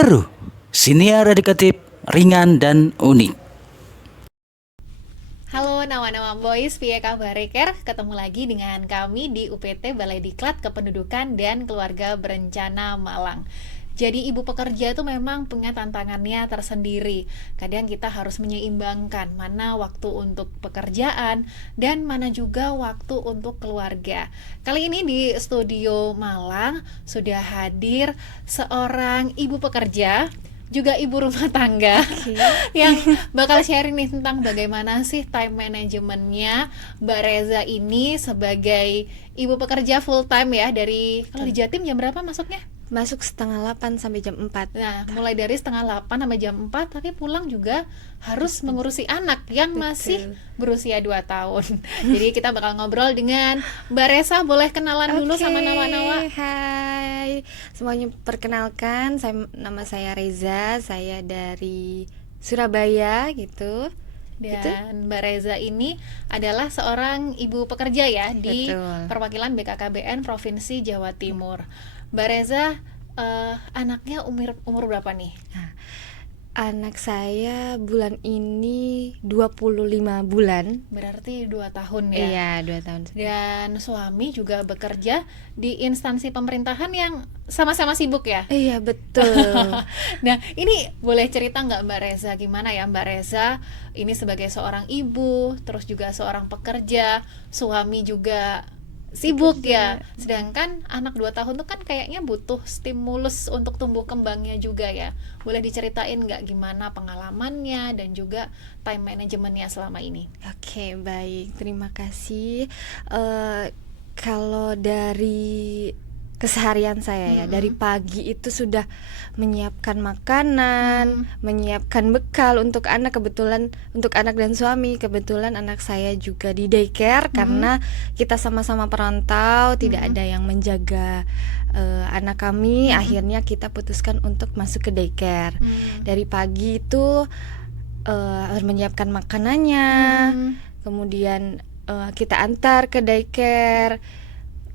Seru, siniar edukatif, ringan dan unik. Halo nama-nama boys, piye kabar Ker? Ketemu lagi dengan kami di UPT Balai Diklat Kependudukan dan Keluarga Berencana Malang. Jadi ibu pekerja itu memang punya tantangannya tersendiri. Kadang kita harus menyeimbangkan mana waktu untuk pekerjaan dan mana juga waktu untuk keluarga. Kali ini di studio Malang sudah hadir seorang ibu pekerja juga ibu rumah tangga yang bakal sharing nih tentang bagaimana sih time manajemennya Mbak Reza ini sebagai ibu pekerja full time ya, dari kalau di Jatim jam berapa masuknya? Masuk setengah 8 sampai jam 4. Nah, mulai dari setengah 8 sampai jam 4, tapi pulang juga harus mengurusi anak yang masih berusia 2 tahun. Jadi kita bakal ngobrol dengan Mbak Reza. Boleh kenalan dulu sama Nawa-Nawa? Hai, semuanya perkenalkan, nama saya Reza, saya dari Surabaya gitu. Dan Mbak Reza ini adalah seorang ibu pekerja ya di Betul. perwakilan BKKBN Provinsi Jawa Timur. Mbak Reza, anaknya umur berapa nih? Anak saya bulan ini 25 bulan. Berarti 2 tahun ya? Iya, 2 tahun. Dan suami juga bekerja di instansi pemerintahan yang sama-sama sibuk ya? Iya, betul. Nah, ini boleh cerita nggak Mbak Reza, gimana ya Mbak Reza ini sebagai seorang ibu, terus juga seorang pekerja, suami juga sibuk ya. Sedangkan anak 2 tahun tuh kan kayaknya butuh stimulus untuk tumbuh kembangnya juga ya. Boleh diceritain nggak gimana pengalamannya dan juga time manajemennya selama ini? Oke, baik. Terima kasih. Kalau dari keseharian saya ya, dari pagi itu sudah menyiapkan makanan, menyiapkan bekal untuk anak. Kebetulan untuk anak dan suami, kebetulan anak saya juga di daycare karena kita sama-sama perantau, tidak ada yang menjaga anak kami. Akhirnya kita putuskan untuk masuk ke daycare. Dari pagi itu harus menyiapkan makanannya, kemudian kita antar ke daycare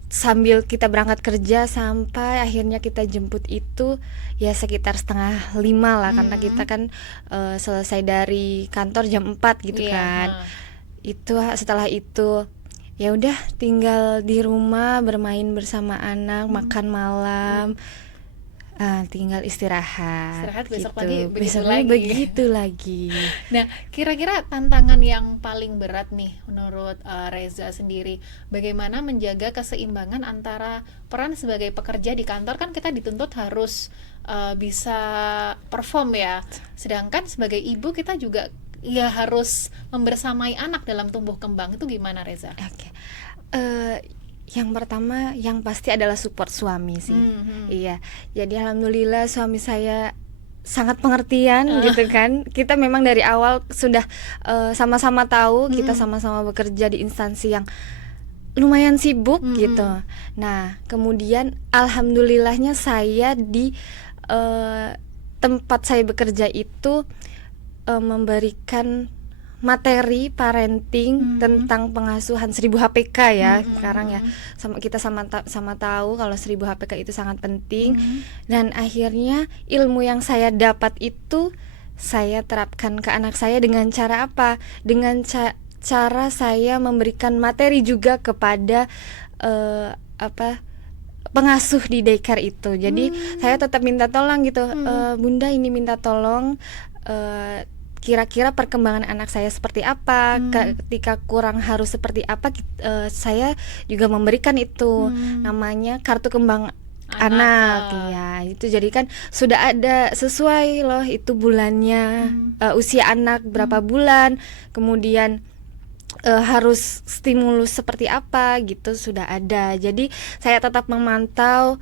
sambil kita berangkat kerja sampai akhirnya kita jemput itu ya sekitar 4:30 lah, karena kita kan selesai dari kantor jam 4 gitu kan. Itu setelah itu ya udah tinggal di rumah bermain bersama anak, makan malam, tinggal istirahat besok gitu. pagi begitu lagi. Nah, kira-kira tantangan yang paling berat nih menurut Reza sendiri, bagaimana menjaga keseimbangan antara peran sebagai pekerja di kantor, kan kita dituntut harus bisa perform ya, sedangkan sebagai ibu kita juga ya harus membersamai anak dalam tumbuh kembang. Itu gimana Reza? Oke. Yang pertama yang pasti adalah support suami sih. Iya. Jadi alhamdulillah suami saya sangat pengertian gitu kan. Kita memang dari awal sudah sama-sama tahu kita sama-sama bekerja di instansi yang lumayan sibuk gitu. Nah, kemudian alhamdulillahnya saya di tempat saya bekerja itu memberikan materi parenting tentang pengasuhan 1000 HPK ya sekarang ya. Kita sama tahu kalau 1000 HPK itu sangat penting. Dan akhirnya ilmu yang saya dapat itu saya terapkan ke anak saya dengan cara apa? Dengan cara saya memberikan materi juga kepada pengasuh di daycare itu. Jadi saya tetap minta tolong gitu, Bunda ini minta tolong, kira-kira perkembangan anak saya seperti apa, ketika kurang harus seperti apa, saya juga memberikan itu, namanya kartu kembang anak ya. Itu jadi kan sudah ada sesuai loh itu bulannya, usia anak berapa bulan, kemudian harus stimulus seperti apa gitu sudah ada. Jadi saya tetap memantau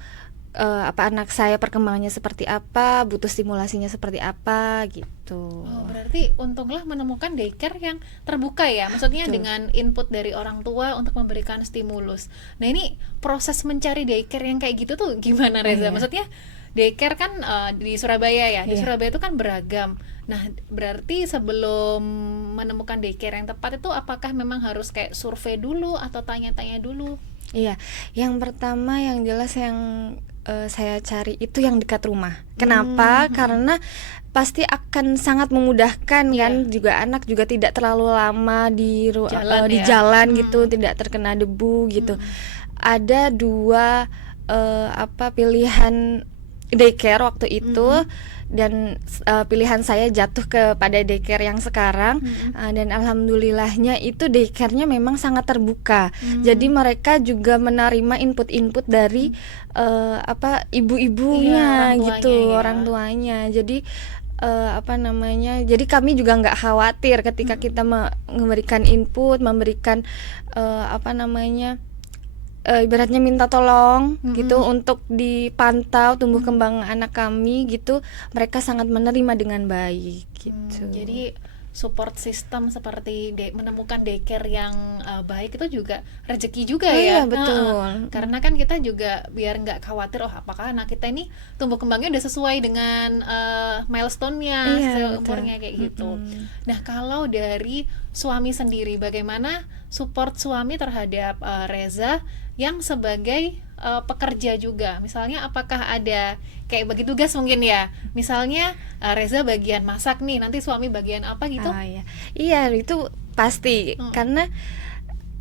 anak saya perkembangannya seperti apa, butuh stimulasinya seperti apa gitu. Oh, berarti untunglah menemukan daycare yang terbuka ya, maksudnya dengan input dari orang tua untuk memberikan stimulus. Nah, ini proses mencari daycare yang kayak gitu tuh gimana Reza? Maksudnya daycare kan di Surabaya ya, di Surabaya itu kan beragam. Nah, berarti sebelum menemukan daycare yang tepat itu apakah memang harus kayak survei dulu atau tanya-tanya dulu? Iya, yang pertama yang jelas yang saya cari itu yang dekat rumah. Kenapa? Karena pasti akan sangat memudahkan kan, juga anak juga tidak terlalu lama di jalan gitu, tidak terkena debu gitu. Ada dua pilihan daycare waktu itu, dan pilihan saya jatuh kepada daycare yang sekarang. Dan alhamdulillahnya itu daycare-nya memang sangat terbuka. Jadi mereka juga menerima input-input dari ibu-ibunya orang tuanya. Jadi jadi kami juga nggak khawatir ketika kita memberikan input, memberikan ibaratnya minta tolong gitu untuk dipantau tumbuh kembang anak kami gitu, mereka sangat menerima dengan baik gitu. Jadi support system seperti menemukan daycare yang baik itu juga rezeki juga ya. Iya betul. Karena kan kita juga biar nggak khawatir apakah anak kita ini tumbuh kembangnya udah sesuai dengan milestone-nya, umurnya kayak gitu. Nah, kalau dari suami sendiri, bagaimana support suami terhadap Reza yang sebagai pekerja juga? Misalnya apakah ada kayak bagi tugas mungkin ya, misalnya Reza bagian masak nih, nanti suami bagian apa gitu? Iya itu pasti, karena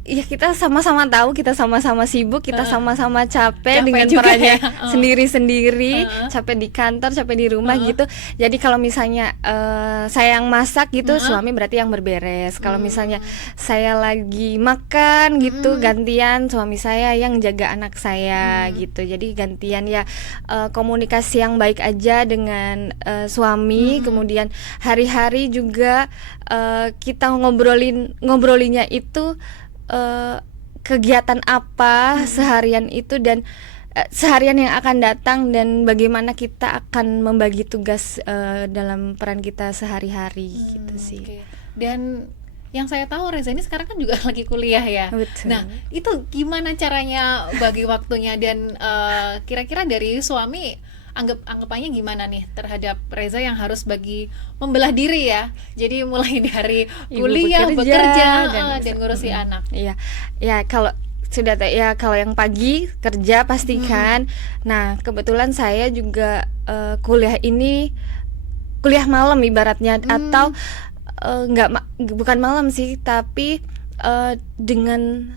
ya kita sama-sama tahu, kita sama-sama sibuk, kita sama-sama capek dengan perannya sendiri-sendiri, capek di kantor, capek di rumah gitu. Jadi kalau misalnya saya yang masak gitu, suami berarti yang berberes. Kalau misalnya saya lagi makan gitu, gantian suami saya yang jaga anak saya gitu. Jadi gantian ya, komunikasi yang baik aja dengan suami. Kemudian hari-hari juga kita ngobrolinnya itu kegiatan apa seharian itu, dan seharian yang akan datang, dan bagaimana kita akan membagi tugas dalam peran kita sehari-hari gitu sih. Dan yang saya tahu Reza ini sekarang kan juga lagi kuliah ya. Betul. Nah, itu gimana caranya bagi waktunya, dan kira-kira dari suami anggapannya gimana nih terhadap Reza yang harus membelah diri ya. Jadi mulai dari kuliah, bekerja dan ngurusi anak. Iya. Ya kalau kalau yang pagi kerja pastikan. Nah, kebetulan saya juga kuliah malam ibaratnya, atau bukan malam sih, tapi dengan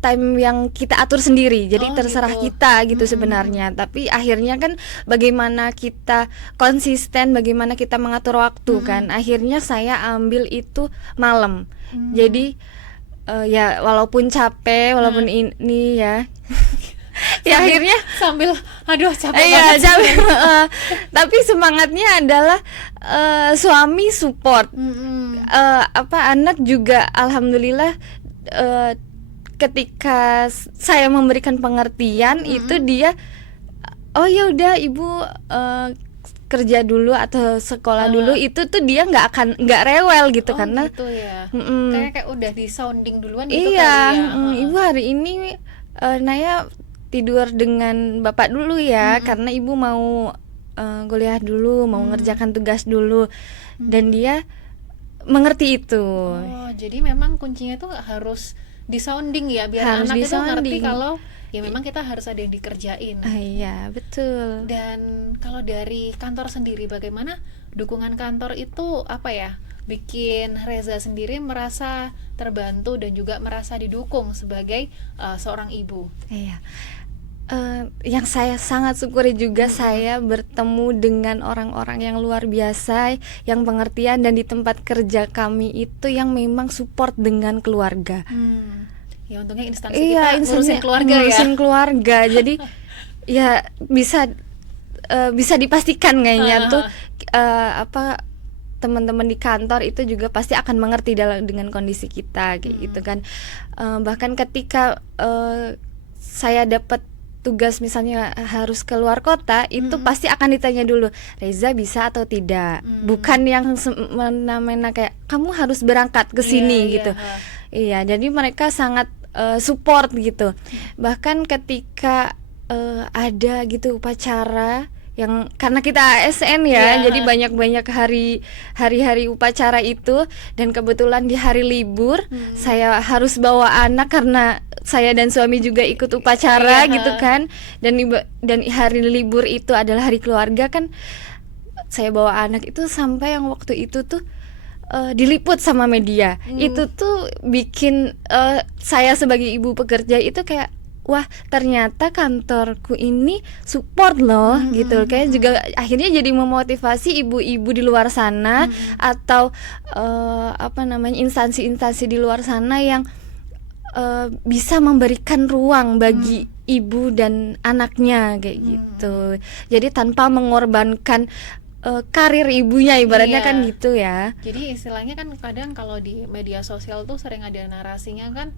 time yang kita atur sendiri, jadi terserah kita gitu sebenarnya. Tapi akhirnya kan bagaimana kita konsisten, bagaimana kita mengatur waktu kan. Akhirnya saya ambil itu malam. Jadi ya walaupun capek, walaupun ini ya ya akhirnya sambil capek banget. Tapi semangatnya adalah suami support, anak juga alhamdulillah ketika saya memberikan pengertian itu dia ya udah ibu kerja dulu atau sekolah dulu, itu tuh dia nggak rewel gitu, karena gitu ya. Kayak udah di sounding duluan gitu. Iya, ibu hari ini Naya tidur dengan bapak dulu ya, karena ibu mau kuliah dulu, mau ngerjakan tugas dulu, dan dia mengerti itu. Jadi memang kuncinya tuh harus di sounding ya, biar anak itu ngerti kalau ya memang kita harus ada yang dikerjain. Iya betul. Dan kalau dari kantor sendiri, bagaimana dukungan kantor itu bikin Reza sendiri merasa terbantu dan juga merasa didukung sebagai seorang ibu? Iya. Yang saya sangat syukuri juga, saya bertemu dengan orang-orang yang luar biasa, yang pengertian, dan di tempat kerja kami itu yang memang support dengan keluarga. Ya untungnya instansi kita ngurusin keluarga ngurusin keluarga. Jadi ya bisa dipastikan kayaknya tuh teman-teman di kantor itu juga pasti akan mengerti dengan kondisi kita kayak gitu kan. Bahkan ketika saya dapat tugas misalnya harus keluar kota, itu pasti akan ditanya dulu, Reza bisa atau tidak. Bukan yang semena-mena kayak kamu harus berangkat ke sini gitu. Iya, jadi mereka sangat support gitu. Bahkan ketika ada gitu upacara yang karena kita ASN ya, jadi banyak hari-hari upacara itu, dan kebetulan di hari libur saya harus bawa anak karena saya dan suami juga ikut upacara Iya. gitu kan, dan hari libur itu adalah hari keluarga kan, saya bawa anak itu sampai yang waktu itu tuh diliput sama media. Itu tuh bikin saya sebagai ibu pekerja itu kayak, wah ternyata kantorku ini support loh gitu. Kayak juga akhirnya jadi memotivasi ibu-ibu di luar sana atau instansi-instansi di luar sana yang bisa memberikan ruang bagi ibu dan anaknya kayak gitu. Jadi tanpa mengorbankan karir ibunya ibaratnya Iya. kan gitu ya. Jadi istilahnya kan kadang kalau di media sosial tuh sering ada narasinya kan,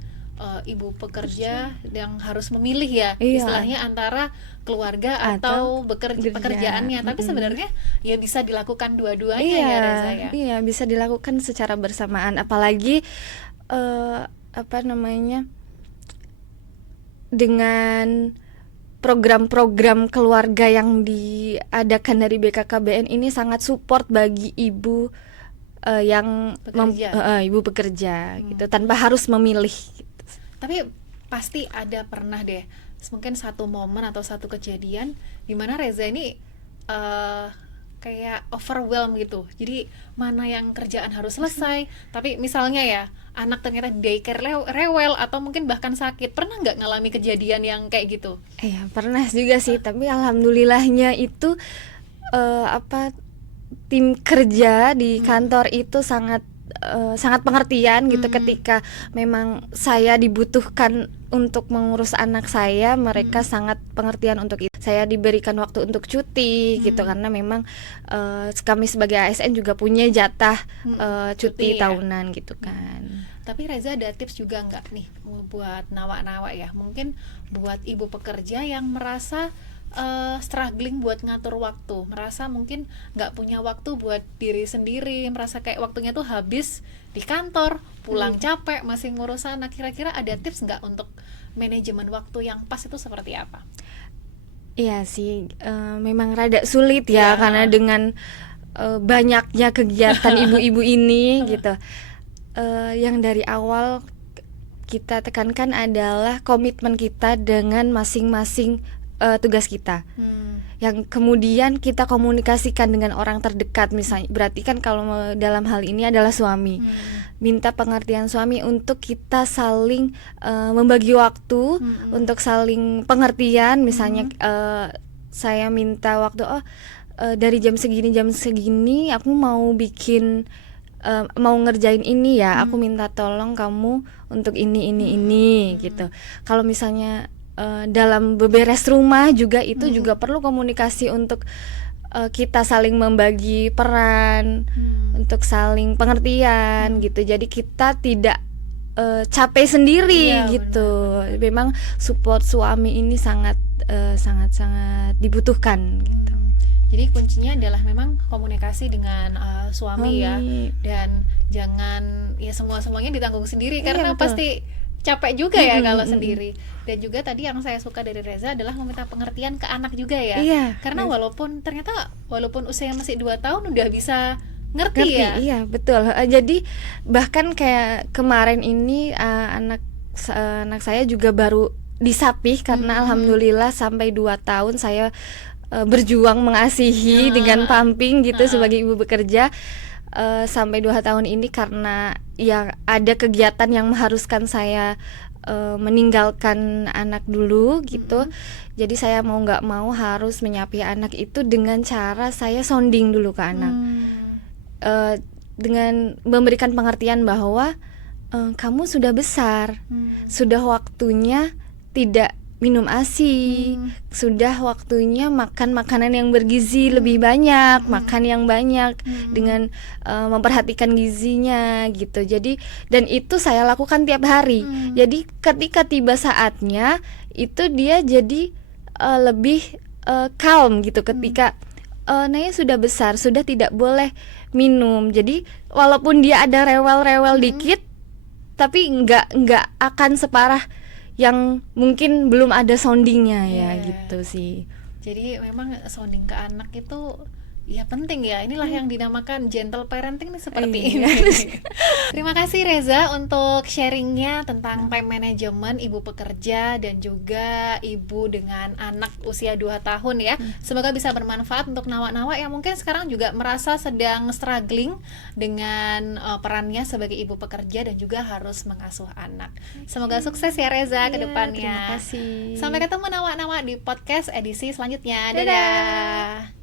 ibu pekerja yang harus memilih ya, Iya. istilahnya antara keluarga atau kerja. pekerjaannya. Tapi sebenarnya ya bisa dilakukan dua-duanya ya Reza ya. Iya, bisa dilakukan secara bersamaan. Apalagi dengan program-program keluarga yang diadakan dari BKKBN ini sangat support bagi ibu yang Pekerja. ibu pekerja gitu, tanpa harus memilih gitu. Tapi pasti ada pernah deh, mungkin satu momen atau satu kejadian di mana Reza ini kayak overwhelmed gitu. Jadi mana yang kerjaan harus selesai, tapi misalnya ya anak ternyata daycare rewel atau mungkin bahkan sakit. Pernah nggak ngalami kejadian yang kayak gitu? Iya, pernah juga sih, tapi alhamdulillahnya itu tim kerja di kantor itu sangat pengertian gitu. Ketika memang saya dibutuhkan untuk mengurus anak saya, mereka sangat pengertian untuk itu. Saya diberikan waktu untuk cuti gitu, karena memang kami sebagai ASN juga punya jatah cuti ya. tahunan gitu kan. Tapi Reza ada tips juga nggak nih buat nawa-nawa ya, mungkin buat ibu pekerja yang merasa struggling buat ngatur waktu, merasa mungkin nggak punya waktu buat diri sendiri, merasa kayak waktunya tuh habis di kantor, pulang capek, masih ngurus anak. Kira-kira ada tips nggak untuk manajemen waktu yang pas itu seperti apa? Iya sih, memang rada sulit ya, Ya. karena dengan banyaknya kegiatan ibu-ibu ini gitu. Yang dari awal kita tekankan adalah komitmen kita dengan masing-masing tugas kita, yang kemudian kita komunikasikan dengan orang terdekat. Misalnya, berarti kan kalau dalam hal ini adalah suami, minta pengertian suami untuk kita saling membagi waktu, untuk saling pengertian. Misalnya saya minta waktu, dari jam segini aku mau bikin mau ngerjain ini ya, aku minta tolong kamu untuk ini gitu. Kalau misalnya dalam beberes rumah juga itu juga perlu komunikasi untuk kita saling membagi peran, untuk saling pengertian gitu. Jadi kita tidak capek sendiri Iya, gitu. Memang support suami ini sangat dibutuhkan gitu. Jadi kuncinya adalah memang komunikasi dengan suami ya, dan jangan ya semuanya ditanggung sendiri, Iya, karena betul. pasti capek juga ya kalau sendiri. Dan juga tadi yang saya suka dari Reza adalah meminta pengertian ke anak juga ya. Iya, Karena walaupun usia masih 2 tahun udah bisa ngerti ya. Iya betul. Jadi bahkan kayak kemarin ini anak saya juga baru disapih, karena alhamdulillah sampai 2 tahun saya berjuang mengasihi dengan pumping gitu sebagai ibu bekerja. Sampai 2 tahun ini karena yang ada kegiatan yang mengharuskan saya meninggalkan anak dulu gitu. Jadi saya mau nggak mau harus menyapih anak itu dengan cara saya sounding dulu ke anak, dengan memberikan pengertian bahwa kamu sudah besar, sudah waktunya tidak minum ASI, sudah waktunya makan makanan yang bergizi lebih banyak, makan yang banyak dengan memperhatikan gizinya gitu. Jadi, dan itu saya lakukan tiap hari. Jadi ketika tiba saatnya itu dia jadi lebih calm gitu. Ketika Naya sudah besar, sudah tidak boleh minum. Jadi walaupun dia ada rewel-rewel dikit, tapi nggak akan separah yang mungkin belum ada soundingnya ya gitu sih. Jadi memang sounding ke anak itu Ya penting ya, inilah yang dinamakan gentle parenting nih seperti Iya. ini. Terima kasih Reza untuk sharingnya tentang time management ibu pekerja dan juga ibu dengan anak usia 2 tahun ya. Semoga bisa bermanfaat untuk nawa-nawa yang mungkin sekarang juga merasa sedang struggling dengan perannya sebagai ibu pekerja dan juga harus mengasuh anak. Semoga sukses ya Reza ke Iya, depannya. terima kasih. Sampai ketemu nawa-nawa di podcast edisi selanjutnya. Dadah. Dadah.